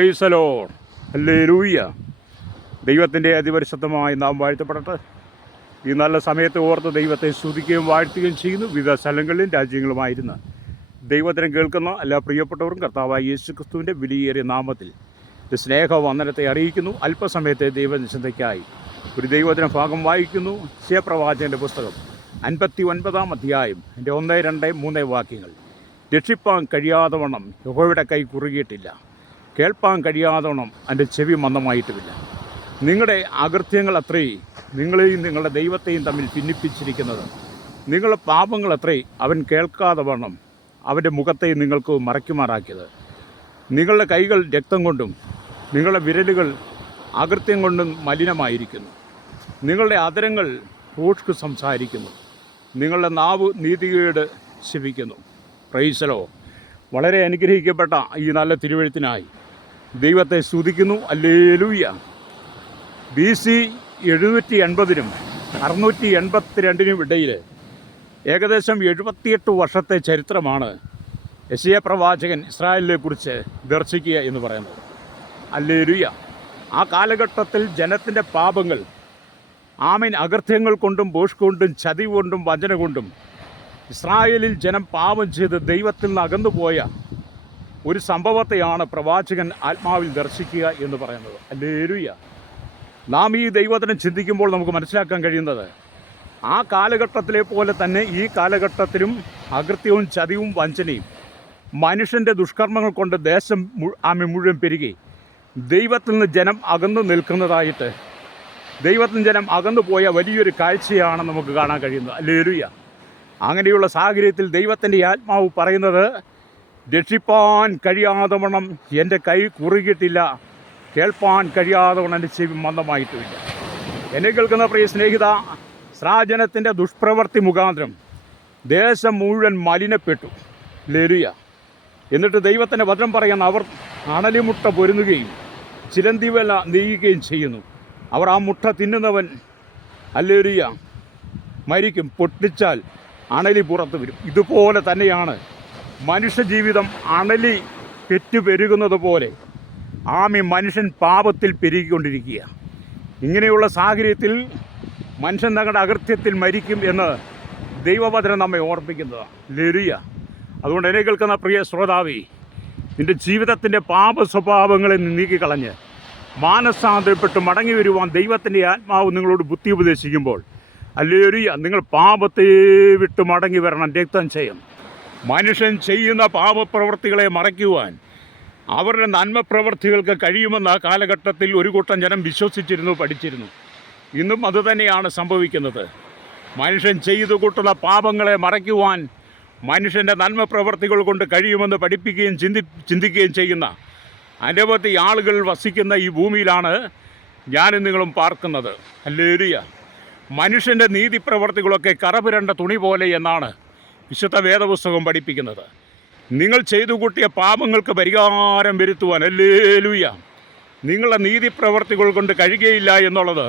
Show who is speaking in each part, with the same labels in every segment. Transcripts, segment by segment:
Speaker 1: പ്രൈസലോ hallelujah ദൈവത്തിന്റെ അതിപരിശുദ്ധമായി നാം വാഴ്ത്തപ്പെടട്ടെ. ഈ നല്ല സമയത്ത് ഓർത്ത് ദൈവത്തെ സ്തുതിക്കുകയും വാഴ്ത്തുകയും ചെയ്യുന്നു. വിവിധ സ്ഥലങ്ങളിലും രാജ്യങ്ങളുമായിരുന്നു ദൈവത്തിനെ കേൾക്കുന്ന എല്ലാ പ്രിയപ്പെട്ടവരും കർത്താവായ യേശു ക്രിസ്തുവിന്റെ വിലയേറിയ നാമത്തിൽ സ്നേഹ വന്ദനത്തെ അറിയിക്കുന്നു. അല്പസമയത്തെ ദൈവനിശ്ചിന്തയ്ക്കായി ഒരു ദൈവത്തിന്റെ ഭാഗം വായിക്കുന്നു. ശിവപ്രവാചകന്റെ പുസ്തകം അൻപത്തി ഒൻപതാം അധ്യായം എന്റെ ഒന്ന് രണ്ട് മൂന്ന് വാക്യങ്ങൾ. രക്ഷിപ്പാൻ കഴിയാതെ വണ്ണം യഹോയുടെ കൈ കുറുകിയിട്ടില്ല. കേൾപ്പാൻ കഴിയാതോണം എന്റെ ചെവി മന്ദമായിട്ടുമില്ല നിങ്ങളുടെ അകൃത്യങ്ങൾ അത്രയും നിങ്ങളെയും നിങ്ങളുടെ ദൈവത്തെയും തമ്മിൽ ഭിന്നിപ്പിച്ചിരിക്കുന്നത്. നിങ്ങളുടെ പാപങ്ങൾ അത്രയും അവൻ കേൾക്കാതെ വണ്ണം അവന്റെ മുഖത്തെ നിങ്ങൾക്ക് മറയ്ക്കുമാറാക്കിയത്. നിങ്ങളുടെ കൈകൾ രക്തം കൊണ്ടും നിങ്ങളുടെ വിരലുകൾ അകൃത്യം കൊണ്ടും മലിനമായിരിക്കുന്നു. നിങ്ങളുടെ അതരങ്ങൾ ഭൂഷ്ക് സംസാരിക്കുന്നു. നിങ്ങളുടെ നാവ് നീതികേട് ശിപിക്കുന്നു. പ്രൈസലോ വളരെ അനുഗ്രഹിക്കപ്പെട്ട ഈ നല്ല തിരുവഴുത്തിനായി ദൈവത്തെ സ്തുതിക്കുന്നു. അല്ലേലൂയ. ബി സി എഴുന്നൂറ്റി എൺപതിനും അറുന്നൂറ്റി എൺപത്തിരണ്ടിനും ഇടയിൽ ഏകദേശം എഴുപത്തിയെട്ട് വർഷത്തെ ചരിത്രമാണ് യശയ പ്രവാചകൻ ഇസ്രായേലിനെ കുറിച്ച് ദർശിക്കുക എന്ന് പറയുന്നത്. അല്ലേലുയ. ആ കാലഘട്ടത്തിൽ ജനത്തിന്റെ പാപങ്ങൾ ആമീൻ അകൃത്യങ്ങൾ കൊണ്ടും ബോഷ് കൊണ്ടും ചതി കൊണ്ടും വഞ്ചന കൊണ്ടും ഇസ്രായേലിൽ ജനം പാപം ചെയ്ത് ദൈവത്തിൽ നിന്ന് അകന്നുപോയ ഒരു സംഭവത്തെയാണ് പ്രവാചകൻ ആത്മാവിൽ ദർശിക്കുക എന്ന് പറയുന്നത്. അല്ലേരുയ നാം ഈ ദൈവത്തിനെ ചിന്തിക്കുമ്പോൾ നമുക്ക് മനസ്സിലാക്കാൻ കഴിയുന്നത് ആ കാലഘട്ടത്തിലെ പോലെ തന്നെ ഈ കാലഘട്ടത്തിലും അകൃത്യവും ചതിവും വഞ്ചനയും മനുഷ്യന്റെ ദുഷ്കർമ്മങ്ങൾ കൊണ്ട് ദേശം ആമി മുഴുവൻ പെരുകി. ദൈവത്തിൽ നിന്ന് ജനം അകന്നു നിൽക്കുന്നതായിട്ട് ദൈവത്തിൽ ജനം അകന്നു പോയ വലിയൊരു കാഴ്ചയാണ് നമുക്ക് കാണാൻ കഴിയുന്നത്. അല്ലേരുയ അങ്ങനെയുള്ള സാഹചര്യത്തിൽ ദൈവത്തിന്റെ ആത്മാവ് പറയുന്നത് രക്ഷിപ്പാൻ കഴിയാതെ വണ്ണം എന്റെ കൈ കുറുകിയിട്ടില്ല. കേൾപ്പാൻ കഴിയാതെ വണ്ണം എന്റെ ചെവി മന്ദമായിട്ടുമില്ല എന്നെ കേൾക്കുന്ന പ്രിയ സ്നേഹിത സ്രാജനത്തിന്റെ ദുഷ്പ്രവൃത്തി മുഖാന്തരം ദേശം മുഴുവൻ മലിനപ്പെട്ടു. ലരുയ എന്നിട്ട് ദൈവത്തിന്റെ വചനം പറയുന്ന അവർ അണലിമുട്ട പൊരുന്നുകയും ചിലന്തിവല നീയുകയും ചെയ്യുന്നു. അവർ ആ മുട്ട തിന്നുന്നവൻ അല്ലേരിയ മരിക്കും പൊട്ടിച്ചാൽ അണലി പുറത്ത് വരും ഇതുപോലെ തന്നെയാണ് മനുഷ്യജീവിതം അണലി പെറ്റുപെരുകുന്നത് പോലെ ആമി മനുഷ്യൻ പാപത്തിൽ പെരുകിക്കൊണ്ടിരിക്കുക. ഇങ്ങനെയുള്ള സാഹചര്യത്തിൽ മനുഷ്യൻ തങ്ങളുടെ അകൃത്യത്തിൽ മരിക്കും എന്ന് ദൈവവചനം നമ്മെ ഓർപ്പിക്കുന്നതാണ് ലരിയ അതുകൊണ്ട് എന്നെ കേൾക്കുന്ന പ്രിയ ശ്രോതാവി നിന്റെ ജീവിതത്തിന്റെ പാപ സ്വഭാവങ്ങളെ നീക്കിക്കളഞ്ഞ് മാനസാന്തരപ്പെട്ട് മടങ്ങി വരുവാൻ ദൈവത്തിന്റെ ആത്മാവ് നിങ്ങളോട് ബുദ്ധി ഉപദേശിക്കുമ്പോൾ അല്ലേറിയ നിങ്ങൾ പാപത്തെ വിട്ട് മടങ്ങി വരണം രക്തം ചെയ്യും മനുഷ്യൻ ചെയ്യുന്ന പാപപ്രവൃത്തികളെ മറയ്ക്കുവാൻ അവരുടെ നന്മ പ്രവൃത്തികൾക്ക് കഴിയുമെന്ന് ആ കാലഘട്ടത്തിൽ ഒരു കൂട്ടം ജനം വിശ്വസിച്ചിരുന്നു പഠിച്ചിരുന്നു. ഇന്നും അതുതന്നെയാണ് സംഭവിക്കുന്നത്. മനുഷ്യൻ ചെയ്തു കൂട്ടുന്ന പാപങ്ങളെ മറയ്ക്കുവാൻ മനുഷ്യന്റെ നന്മ പ്രവൃത്തികൾ കൊണ്ട് കഴിയുമെന്ന് പഠിപ്പിക്കുകയും ചിന്തി ചിന്തിക്കുകയും ചെയ്യുന്ന അനവധി ആളുകൾ വസിക്കുന്ന ഈ ഭൂമിയിലാണ് ഞാനും നിങ്ങളും പാർക്കുന്നത്. അല്ലേരിയ മനുഷ്യന്റെ നീതി പ്രവർത്തികളൊക്കെ കറപുരണ്ട തുണി പോലെ എന്നാണ് വിശുദ്ധ വേദപുസ്തകം പഠിപ്പിക്കുന്നത്. നിങ്ങൾ ചെയ്തു കൂട്ടിയ പാപങ്ങൾക്ക് പരിഹാരം വരുത്തുവാൻ. അല്ലേലൂയ നിങ്ങളുടെ നീതി പ്രവർത്തികൾ കൊണ്ട് കഴിയുകയില്ല എന്നുള്ളത്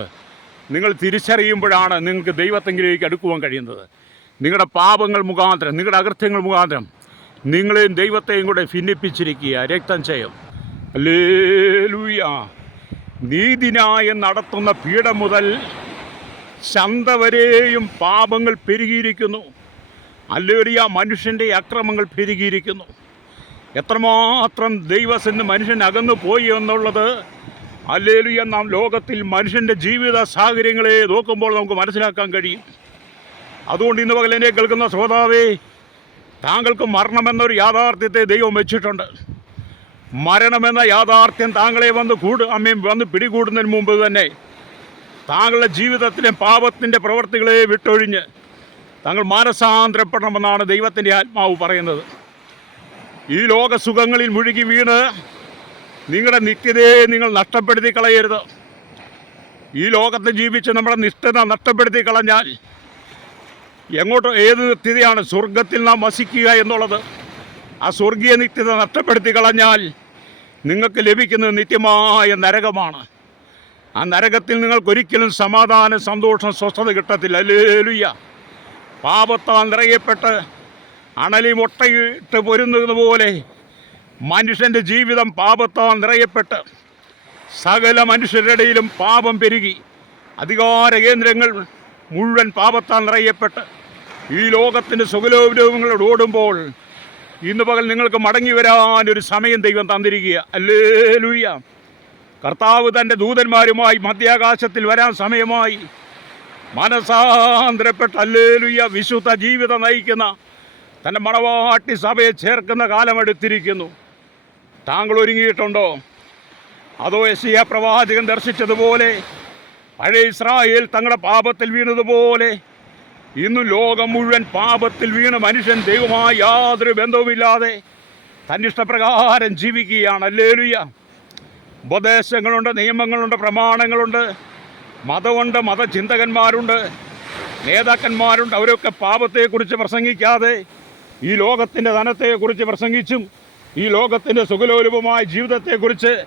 Speaker 1: നിങ്ങൾ തിരിച്ചറിയുമ്പോഴാണ് നിങ്ങൾക്ക് ദൈവത്തെങ്കിലേക്ക് അടുക്കുവാൻ കഴിയുന്നത്. നിങ്ങളുടെ പാപങ്ങൾ മുഖാന്തരം നിങ്ങളുടെ അകൃത്യങ്ങൾ മുഖാന്തരം നിങ്ങളെയും ദൈവത്തെയും കൂടെ ഭിന്നിപ്പിച്ചിരിക്കുക. രക്തം ചെയ്യും അല്ലേലൂയ നീതിനായി നടത്തുന്ന പീഠം മുതൽ ചന്ത വരെയും പാപങ്ങൾ പെരുകിയിരിക്കുന്നു. അല്ലേറിയ മനുഷ്യന്റെ അക്രമങ്ങൾ പെരുകിയിരിക്കുന്നു. എത്രമാത്രം ദൈവസെന്ന് മനുഷ്യൻ അകന്നു പോയി എന്നുള്ളത് അല്ലേലുയ നാം ലോകത്തിൽ മനുഷ്യന്റെ ജീവിത സാഹചര്യങ്ങളെ നോക്കുമ്പോൾ നമുക്ക് മനസ്സിലാക്കാൻ കഴിയും. അതുകൊണ്ട് ഇന്ന് പകലെന്നെ കേൾക്കുന്ന ശ്രോതാവേ താങ്കൾക്ക് മരണമെന്നൊരു യാഥാർത്ഥ്യത്തെ ദൈവം വെച്ചിട്ടുണ്ട്. മരണമെന്ന യാഥാർത്ഥ്യം താങ്കളെ വന്ന് കൂടു അമ്മയും വന്ന് പിടികൂടുന്നതിന് മുമ്പ് തന്നെ താങ്കളുടെ ജീവിതത്തിലെ പാപത്തിന്റെ പ്രവർത്തികളെ വിട്ടൊഴിഞ്ഞ് താങ്കൾ മാനസാന്തരപ്പെടണമെന്നാണ് ദൈവത്തിന്റെ ആത്മാവ് പറയുന്നത്. ഈ ലോകസുഖങ്ങളിൽ മുഴുകി വീണ് നിങ്ങളുടെ നിത്യതയെ നിങ്ങൾ നഷ്ടപ്പെടുത്തി കളയരുത്. ഈ ലോകത്ത് ജീവിച്ച് നമ്മുടെ നിഷ്ഠത നഷ്ടപ്പെടുത്തി കളഞ്ഞാൽ എങ്ങോട്ട് ഏത് നിത്യതയാണ് സ്വർഗത്തിൽ നാം വസിക്കുക എന്നുള്ളത് ആ സ്വർഗീയ നിത്യത നഷ്ടപ്പെടുത്തി കളഞ്ഞാൽ നിങ്ങൾക്ക് ലഭിക്കുന്നത് നിത്യമായ നരകമാണ്. ആ നരകത്തിൽ നിങ്ങൾക്കൊരിക്കലും സമാധാനം സന്തോഷം സ്വസ്ഥത കിട്ടത്തില്ല. അല്ലേലുയ്യ പാപത്താൽ നിറയപ്പെട്ട് അണലി മുട്ടയിട്ട് പൊരുന്നത് പോലെ മനുഷ്യന്റെ ജീവിതം പാപത്താൽ നിറയപ്പെട്ട് സകല മനുഷ്യരുടെയിലും പാപം പെരുകി. അധികാര കേന്ദ്രങ്ങൾ മുഴുവൻ പാപത്താൽ നിറയപ്പെട്ട് ഈ ലോകത്തിന്റെ സുഖലോപരോഗങ്ങളോട് ഓടുമ്പോൾ ഇന്ന് പകൽ നിങ്ങൾക്ക് മടങ്ങി വരാനൊരു സമയം ദൈവം തന്നിരിക്കുക. അല്ലേ ലൂയ്യ കർത്താവ് തന്റെ ദൂതന്മാരുമായി മധ്യാകാശത്തിൽ വരാൻ സമയമായി. മനസാന്തരപ്പെട്ട അല്ലേലുയ്യ വിശുദ്ധ ജീവിതം നയിക്കുന്ന തന്റെ മണവാട്ടി സഭയെ ചേർക്കുന്ന കാലമെടുത്തിരിക്കുന്നു. താങ്കൾ ഒരുങ്ങിയിട്ടുണ്ടോ? അതോ എസിയ പ്രവാചകൻ ദർശിച്ചതുപോലെ പഴയ ഇസ്രായേൽ തങ്ങളുടെ പാപത്തിൽ വീണതുപോലെ ഇന്ന് ലോകം മുഴുവൻ പാപത്തിൽ വീണ മനുഷ്യൻ ദൈവമായി യാതൊരു ബന്ധവുമില്ലാതെ തന്നിഷ്ടപ്രകാരം ജീവിക്കുകയാണ്. അല്ലേലുയ്യ ഉപദേശങ്ങളുണ്ട് നിയമങ്ങളുണ്ട് പ്രമാണങ്ങളുണ്ട്. മതമുണ്ട് മതചിന്തകന്മാരുണ്ട് നേതാക്കന്മാരുണ്ട്. അവരൊക്കെ പാപത്തെക്കുറിച്ച് പ്രസംഗിക്കാതെ ഈ ലോകത്തിന്റെ ധനത്തെക്കുറിച്ച് പ്രസംഗിച്ചും ഈ ലോകത്തിന്റെ സുഖലോലുപമായ ജീവിതത്തെക്കുറിച്ച്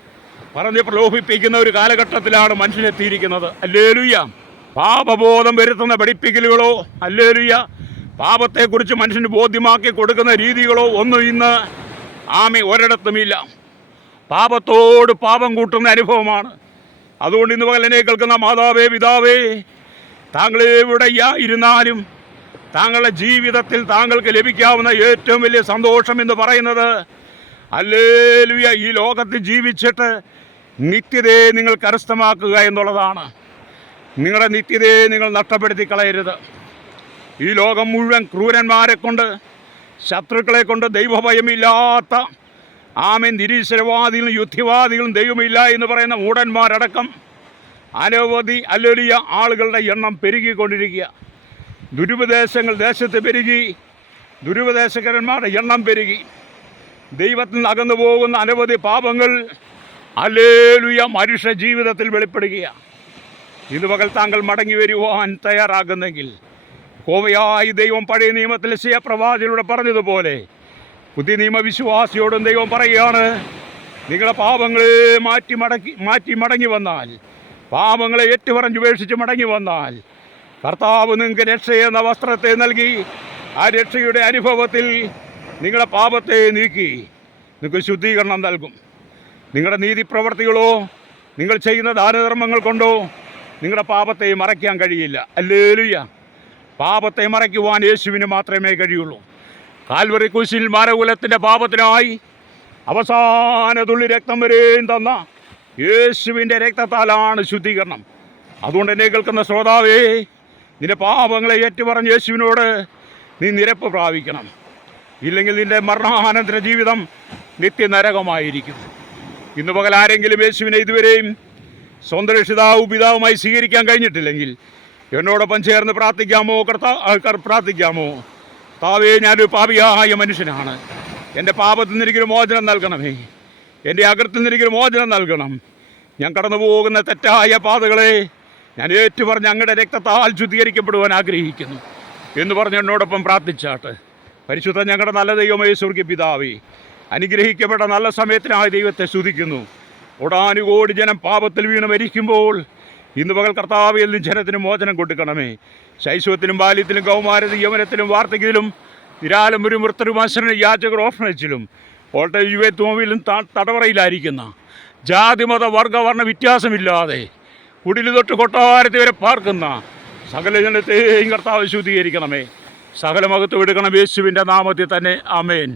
Speaker 1: പറഞ്ഞ് പ്രലോഭിപ്പിക്കുന്ന ഒരു കാലഘട്ടത്തിലാണ് മനുഷ്യനെത്തിയിരിക്കുന്നത്. അല്ലേലുയ്യ. പാപബോധം വരുത്തുന്ന പഠിപ്പിക്കലുകളോ അല്ലേലുയ്യ. പാപത്തെക്കുറിച്ച് മനുഷ്യന് ബോധ്യമാക്കി കൊടുക്കുന്ന രീതികളോ ഒന്നും ഇന്ന് ആമി ഒരിടത്തുമില്ല. പാപത്തോട് പാപം കൂട്ടുന്ന അനുഭവമാണ്. അതുകൊണ്ട് ഇന്ന് പകലെന്നെ കേൾക്കുന്ന മാതാവേ പിതാവേ താങ്കൾ എവിടെയായിരുന്നാലും താങ്കളുടെ ജീവിതത്തിൽ താങ്കൾക്ക് ലഭിക്കാവുന്ന ഏറ്റവും വലിയ സന്തോഷം എന്ന് പറയുന്നത് അല്ലേലുയ ഈ ലോകത്ത് ജീവിച്ചിട്ട് നിത്യതയെ നിങ്ങൾ കരസ്ഥമാക്കുക എന്നുള്ളതാണ്. നിങ്ങളുടെ നിത്യതയെ നിങ്ങൾ നഷ്ടപ്പെടുത്തി കളയരുത്. ഈ ലോകം മുഴുവൻ ക്രൂരന്മാരെ കൊണ്ട് ശത്രുക്കളെ കൊണ്ട് ദൈവഭയമില്ലാത്ത ആമൻ. നിരീശ്വരവാദികളും യുദ്ധവാദികളും ദൈവമില്ല എന്ന് പറയുന്ന മൂടന്മാരടക്കം അനവധി അല്ലൊലിയ ആളുകളുടെ എണ്ണം പെരുകിക്കൊണ്ടിരിക്കുക. ദുരുപദേശങ്ങൾ ദേശത്ത് പെരുകി ദുരുപദേശകരന്മാരുടെ എണ്ണം പെരുകി. ദൈവത്തിൽ നിന്ന് അകന്നു പോകുന്ന അനവധി പാപങ്ങൾ അലേലുയ മനുഷ്യ ജീവിതത്തിൽ വെളിപ്പെടുകയാണ് ഇത് പകൽ താങ്കൾ മടങ്ങി വരുവാൻ തയ്യാറാകുന്നെങ്കിൽ കോവയായി ദൈവം പഴയ നിയമത്തിൽ പ്രവാചകരുടെ പറഞ്ഞതുപോലെ പുതിയ നിയമവിശ്വാസിയോടും ദൈവം പറയുകയാണ് നിങ്ങളുടെ പാപങ്ങളെ മാറ്റി മടക്കി മാറ്റി മടങ്ങി വന്നാൽ പാപങ്ങളെ ഏറ്റുപറഞ്ഞ് ഉപേക്ഷിച്ച് മടങ്ങി വന്നാൽ കർത്താവ് നിങ്ങൾക്ക് രക്ഷ എന്ന വസ്ത്രത്തെ നൽകി ആ രക്ഷയുടെ അനുഭവത്തിൽ നിങ്ങളുടെ പാപത്തെ നീക്കി നിങ്ങൾക്ക് ശുദ്ധീകരണം നൽകും. നിങ്ങളുടെ നീതി പ്രവർത്തികളോ നിങ്ങൾ ചെയ്യുന്ന ദാനധർമ്മങ്ങൾ കൊണ്ടോ നിങ്ങളുടെ പാപത്തെ മറയ്ക്കാൻ കഴിയില്ല. അല്ലേലുയ്യ പാപത്തെ മറയ്ക്കുവാൻ യേശുവിന് മാത്രമേ കഴിയുള്ളൂ. കാൽവറി കുശിൽ മാരകുലത്തിന്റെ പാപത്തിനായി അവസാന തുള്ളി രക്തം വരെയും തന്ന യേശുവിന്റെ രക്തത്താലാണ് ശുദ്ധീകരണം. അതുകൊണ്ട് എന്നെ കേൾക്കുന്ന ശ്രോതാവേ നിന്റെ പാപങ്ങളെ ഏറ്റുപറഞ്ഞ് യേശുവിനോട് നീ നിരപ്പ് പ്രാപിക്കണം. ഇല്ലെങ്കിൽ നിന്റെ മരണാനന്തര ജീവിതം നിത്യനരകമായിരിക്കും. ഇന്ന് പകൽ ആരെങ്കിലും യേശുവിനെ ഇതുവരെയും സ്വന്തം രക്ഷിതാവും പിതാവുമായി സ്വീകരിക്കാൻ കഴിഞ്ഞിട്ടില്ലെങ്കിൽ എന്നോടൊപ്പം ചേർന്ന് പ്രാർത്ഥിക്കാമോ? കർത്താ പ്രാർത്ഥിക്കാമോ? താവേ ഞാനൊരു പാപിയായ മനുഷ്യനാണ്. എന്റെ പാപത്തിൽ നിന്ന് എനിക്കൊരു മോചനം നൽകണമേ. എന്റെ അകൃത്തിൽ നിന്ന് എനിക്കൊരു മോചനം നൽകണം. ഞാൻ കടന്നു പോകുന്ന തെറ്റായ പാതകളെ ഞാൻ ഏറ്റുപറഞ്ഞ് അങ്ങയുടെ രക്തത്താൽ ശുദ്ധീകരിക്കപ്പെടുവാൻ ആഗ്രഹിക്കുന്നു. എന്ന് പറഞ്ഞ് എന്നോടൊപ്പം പ്രാർത്ഥിച്ചാട്ട്. പരിശുദ്ധ ഞങ്ങളുടെ നല്ല ദൈവമേ സ്വർഗീയ പിതാവേ അനുഗ്രഹിക്കപ്പെട്ട നല്ല സമയത്തിനായ ദൈവത്തെ ശുദ്ധിക്കുന്നു ഒടാനുകോടി ജനം പാപത്തിൽ വീണ് മരിക്കുമ്പോൾ ഇന്ന് പകൽ കർത്താവിൽ നിന്ന് മോചനം കൊടുക്കണമേ. ശൈശവത്തിലും ബാല്യത്തിലും കൗമാരത്തിലും യൗവനത്തിലും വാർദ്ധക്യത്തിലും മൃത്തരും അശ്രനും യാചകർ ഓഫനച്ചിലും ഓൾട്ടേജ് യുവത്വമിലും തടവറയിലായിരിക്കുന്ന ജാതിമത വർഗവർണ വ്യത്യാസമില്ലാതെ കുടിലു തൊട്ട് കൊട്ടാരത്തിൽ വരെ പാർക്കുന്ന സകല ജനത്തെയും കർത്താവ് ശുദ്ധീകരിക്കണമേ. സകല മകത്വം എടുക്കണം യേശുവിന്റെ നാമത്തിൽ തന്നെ. ആമേൻ.